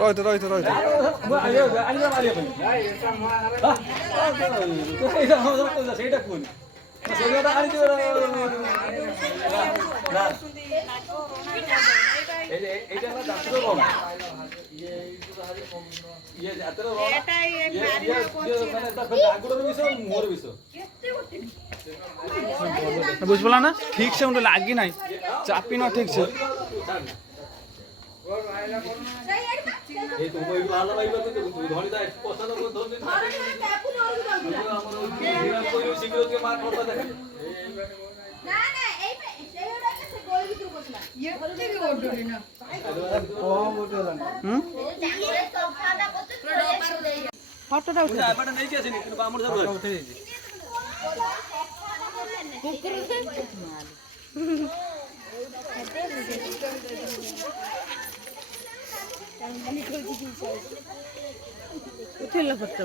ରହିଥା ରହିଥା ରହିଥା ସେଇଟା କୁହନି ସେଇଟା ଆଣିଛୁ এইটা না যাত্রা কম ইয়ে যাত্রা কম মানে তার আগুনের বিষয় মোর বিষয় বুঝলা না ঠিক সে উঠে লাগি নাই চাপি না ঠিক সে এই তো মই ভালো ভাইবা তো ধরি দা পছন্দ করে ধরলি আমার ওই বিরাম কইলো শীঘ্র কে মার করবা দেখে না না এই সেইটা সে গোল ভিতর বসলা ইয়ে থেকে ওঠলি না কম ওঠলা হুম ফটোটা উঠে এবারে নেই কি আছে কিন্তু আমার সব উঠে দিয়েছি উঠেল ফটোটা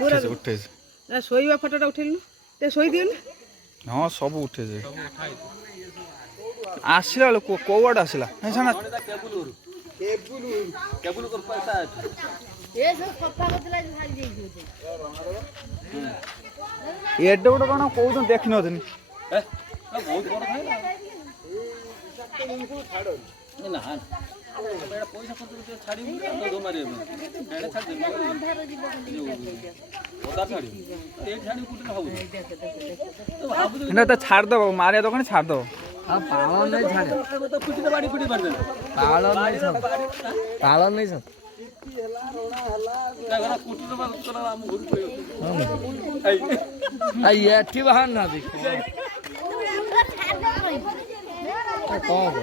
উঠেছে উঠেছে না শোইবা ফটোটা উঠেল তে শোই দিও না ହଁ ସବୁ ଉଠେছে ଆସିଲା ବେଳକୁ କୋଉ ଆଡେ ଆସିଲା ଜାଣା কেবল কর পয়সা আছে ଏ ସବୁ ସଫା କରିଥିଲା ଭାଇ ଦେଇଛି ଏଡେ ଗୋଟେ କଣ କହୁଛନ୍ତି ଦେଖିନଥିଲି ଏ ବହୁତ ବଡ ଖାଇ ନା ଏଟା ପଇସା ପତ୍ର ଟିକେ ଛାଡ଼ିବୁ ତ ମାରିବେ ଏଟା ଛାଡ଼ି ଦେବେ ଓଦା ଛାଡ଼ିବୁ ଏଇଠି ଛାଡ଼ିବୁ କୋଉଠି ଭାବୁଛୁ ତ ଭାବୁଛୁ ଏଟା ତ ଛାଡ଼ିଦବ ମାରିବା ଦୋକାନ ଛାଡ଼ିଦବ ଆଉ ପାଳ ନାଇଁ ଛାଡେ ତ କୁଟିରେ ବାଡ଼ି କୁଟି ମାରିଦେବେ ପାଳ ନାଇଁ ଛାଡେ ପାଳ ନାଇଁ ଛାଡେ ଘର କୁଟି ଦେବା ଆମ ଘରକୁ ଆଉ ଏଠି ବାହାର ନାହାନ୍ତି କଣ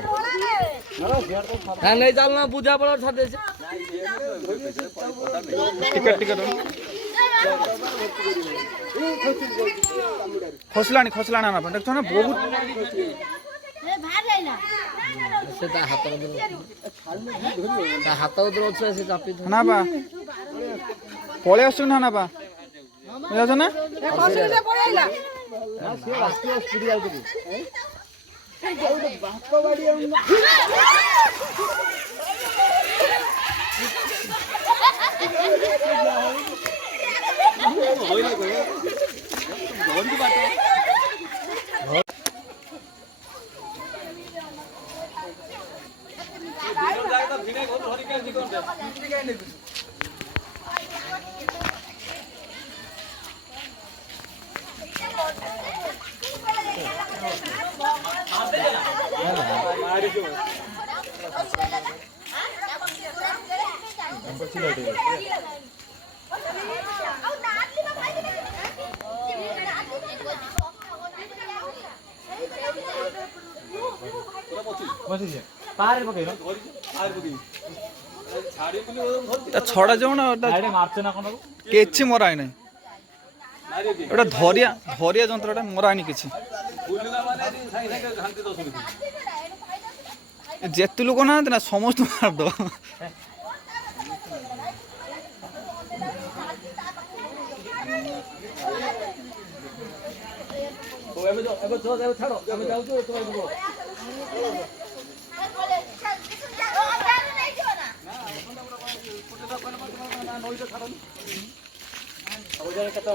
হ্যাঁ নেই চাল না বুঝা পড়ার সাথে ଟିକେଟ ଟିକେଟ ଖସିଲାଣି ଖସିଲାଣି ନା ଦେଖୁଛ ନା ବହୁତ সে তা হাত ତା ହାତ ଉପରେ ଅଛି ସେ ଚାପି ନା ବା ପଳେଇ ଆସୁଛୁ ନା ବା ବୁଝାଛ ନା ସ୍ପିଡ୍ ଯାଉଛି ଛଡ଼ା ଯାଉ ନା କିଛି ମରା ହେଇନାହିଁ ଏଟା ଧରିଆ ଧରିଆ ଯନ୍ତ୍ରଟା ମରା ହେଇନି କିଛି ଯେତେ ଲୋକ ନାହାନ୍ତି ନା ସମସ୍ତଙ୍କୁ ମାରିଦବ ଛାଡ଼ ଆମେ ଯାଉଛୁ ନଈ ଛାଡ଼ କେତେ